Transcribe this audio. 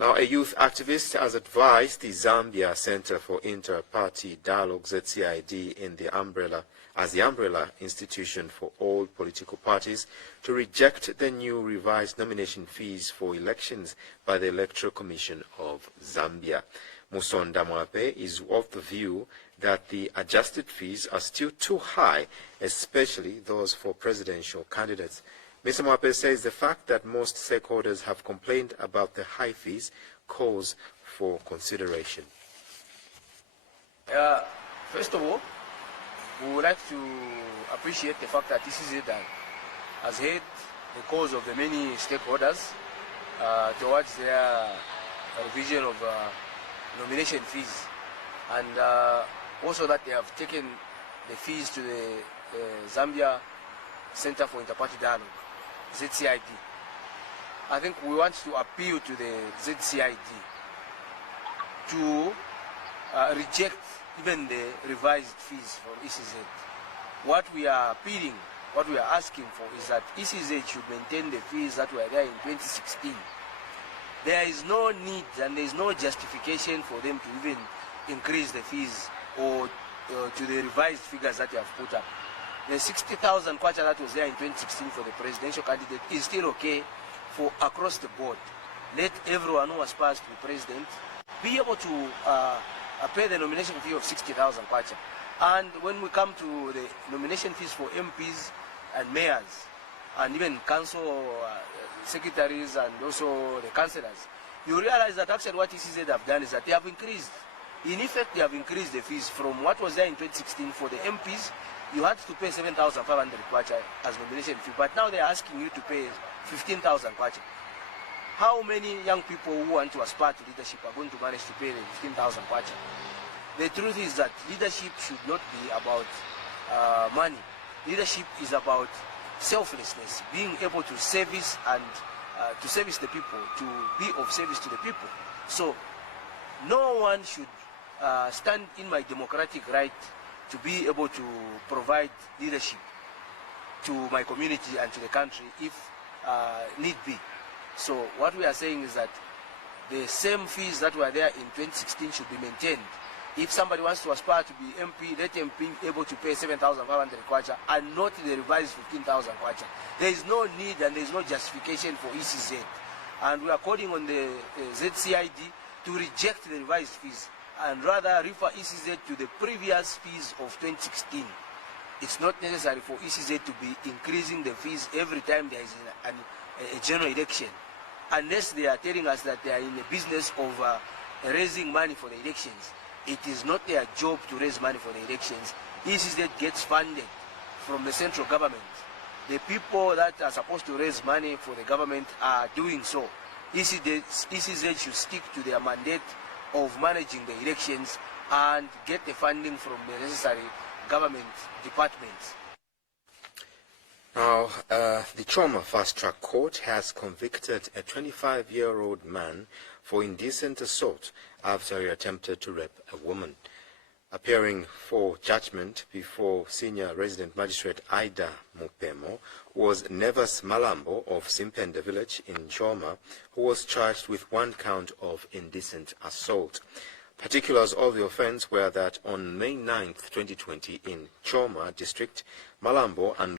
Now, a youth activist has advised the Zambia Center for Inter-Party Dialogue, ZCID, as the umbrella institution for all political parties, to reject the new revised nomination fees for elections by the Electoral Commission of Zambia. Musonda Mwape is of the view that the adjusted fees are still too high, especially those for presidential candidates. Mr. Mwape says the fact that most stakeholders have complained about the high fees calls for consideration. First of all, we would like to appreciate the fact that ECZ has heard the cause of the many stakeholders towards their revision of nomination fees, and also that they have taken the fees to the Zambia Center for Inter-Party Dialogue, ZCID. I think we want to appeal to the ZCID to reject even the revised fees for ECZ. What we are appealing, what we are asking for is that ECZ should maintain the fees that were there in 2016. There is no need and there is no justification for them to even increase the fees or to the revised figures that they have put up. The 60,000 kwacha that was there in 2016 for the presidential candidate is still okay for across the board. Let everyone who aspires to be president be able to pay the nomination fee of 60,000 kwacha. And when we come to the nomination fees for MPs and mayors and even council secretaries and also the councillors, you realize that actually what ECZ have done is that they have increased. In effect, they have increased the fees from what was there in 2016 for the MPs. You had to pay 7,500 kwacha as nomination fee, but now they are asking you to pay 15,000 kwacha. How many young people who want to aspire to leadership are going to manage to pay the 15,000 kwacha? The truth is that leadership should not be about money. Leadership is about selflessness, being able to service and to service the people, to be of service to the people. So no one should stand in my democratic right to be able to provide leadership to my community and to the country if need be. So what we are saying is that the same fees that were there in 2016 should be maintained. If somebody wants to aspire to be MP, let him be able to pay 7,500 kwacha and not the revised 15,000 kwacha. There is no need and there is no justification for ECZ. And we are calling on the ZCID to reject the revised fees and rather refer ECZ to the previous fees of 2016. It's not necessary for ECZ to be increasing the fees every time there is a general election, unless they are telling us that they are in the business of raising money for the elections. It is not their job to raise money for the elections. ECZ gets funded from the central government. The people that are supposed to raise money for the government are doing so. ECZ should stick to their mandate of managing the elections and get the funding from the necessary government departments. Now, the Choma Fast Track Court has convicted a 25-year-old man for indecent assault after he attempted to rape a woman. Appearing for judgment before Senior Resident Magistrate Ida Mupemo was Nevas Malambo of Simpende Village in Choma, who was charged with 1 count of indecent assault. Particulars of the offense were that on May 9th, 2020, in Choma district, Malambo and